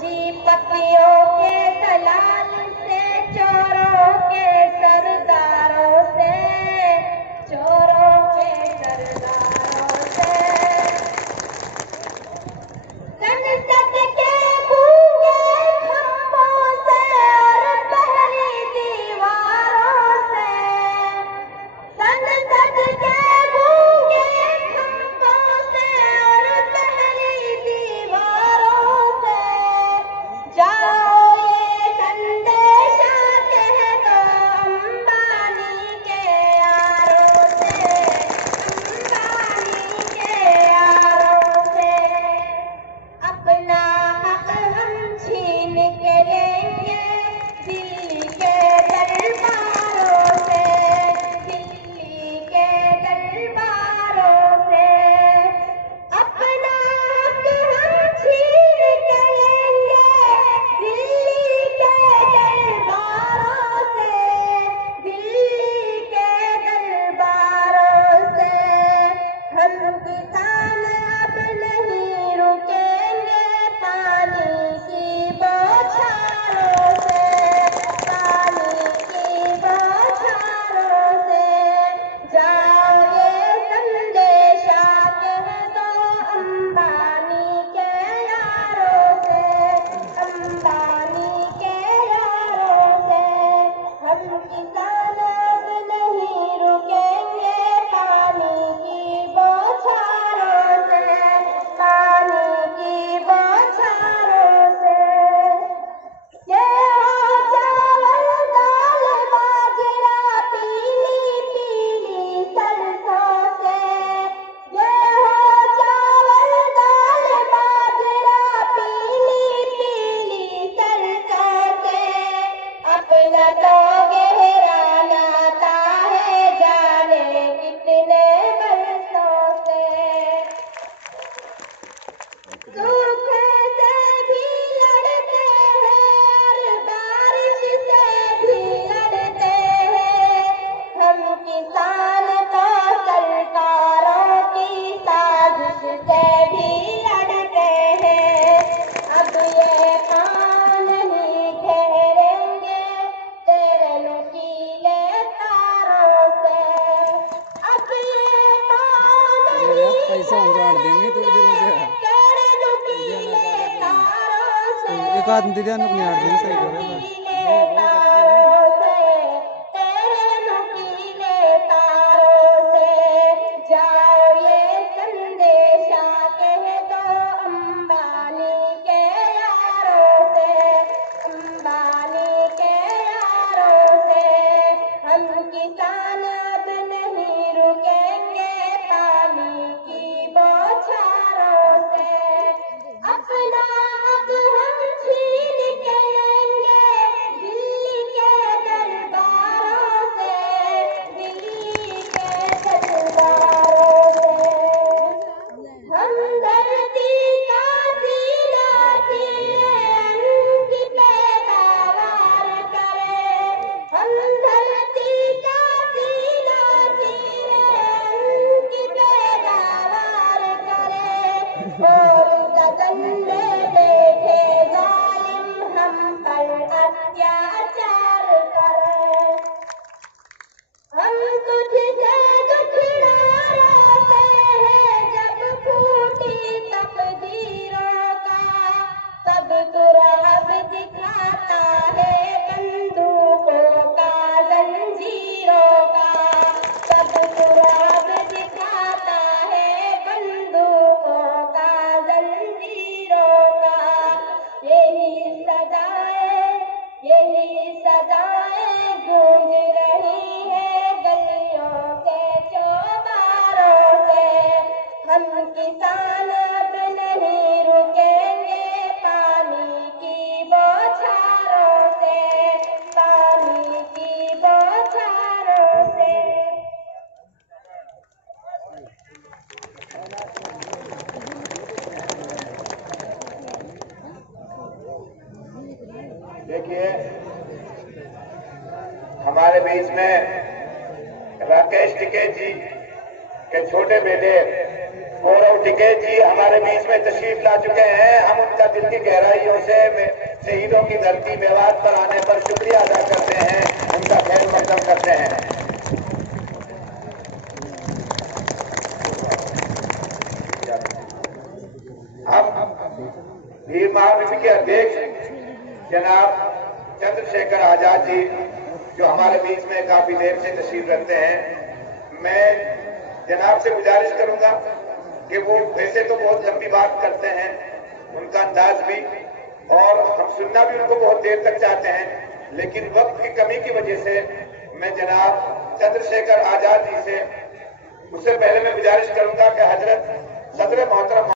जी पपियों के दलाल से, चोरों के सरदारों से, चोरों के सरदारों से, संसद के गूंगे खंभों से और पहरी दीवारों से, संसद के गूंगे खंभों से और पहरी दीवारों से, जाओ ये संदेशा कह दो अंबानी के यारों से, अंबानी के यारों से, अपना हक हम छीन के लेंगे दिल्ली के दरबारों से, दिल्ली के दरबारों से, अपना हक हम छीन के लेंगे दिल्ली के दरबारों से, दिल्ली के दरबारों से, हम किसान अब नहीं रुकेंगे पानी की बौछारों से, पानी की बौछारों से, जाओ ये संदेशा कह दो अंबानी के यारों से, अंबानी के यारों से, हम किसान अब नहीं रुकेंगे पानी की बौछारों से, पानी की बौछारों से, ये हो चावल दाल बाजरा पीली पीली सरसों से, ये हो चावल दाल बाजरा पीली पीली सरसों से, अपना तो गहरा नाता है जाने कितने बरसों से, सूखे से भी लड़ते हैं और बारिश से भी लड़ते हैं, हम किसान तो सरकारों की साजिश से भी लड़ते हैं, अब ये पाँव नहीं ठहरेंगे तेरे नुकीले तारों से, अब ये पाँव नहीं पैसा हम देंगे थोड़ी देर में तेरे नुकीले तारों से, एक आदमी दे देना अपनी आठ दिन सही करे नुकीले तारों से, तेरे नुकीले तारों से, जाओ ये संदेशा कह दो अंबानी के यारों से, अंबानी के यारों से, हम किसान अब नहीं रुकेंगे पानी की बौछारों से, अपना हक हम छीन के लेंगे दिल्ली के दरबारों से, दिल्ली के दरबारों से, हम धरती का सीना चीरे अन्न की पैदावार करें, हम धरती का सीना चीरे अन्न की पैदावार करें, और गगन में बैठे जालिम हम पर अत्याचार करें, हम तुझसे दुखड़ा रोते हैं जब फूटी तकदीरों का, तब तुराब दिखाता है बंदूकों का जंजीरों का, तब तुराब दिखाता है बंदूकों का जंजीरों का, यही सदाएं गूंज रही है गलियों के चौबारों से, हम किसान अब नहीं रुकेंगे पानी की बौछारों से, पानी की बौछारों से। देखिए हमारे बीच में राकेश टिकैत जी के छोटे बेटे गौरव टिकैत जी हमारे बीच में तशरीफ ला चुके हैं। हम उनका दिल की गहराइयों से शहीदों की धरती मेवात पर आने पर शुक्रिया अदा करते हैं, उनका खैर मकदम करते हैं। हम वीर महासभा के अध्यक्ष जनाब चंद्रशेखर आजाद जी जो हमारे बीच में काफी देर से तशरीफ रखते हैं, मैं जनाब से गुजारिश करूंगा कि वो वैसे तो बहुत लंबी बात करते हैं, उनका अंदाज भी और हम सुनना भी उनको बहुत देर तक चाहते हैं, लेकिन वक्त की कमी की वजह से मैं जनाब चंद्रशेखर आजाद जी से उससे पहले मैं गुजारिश करूंगा कि हजरत सदर मोहतरम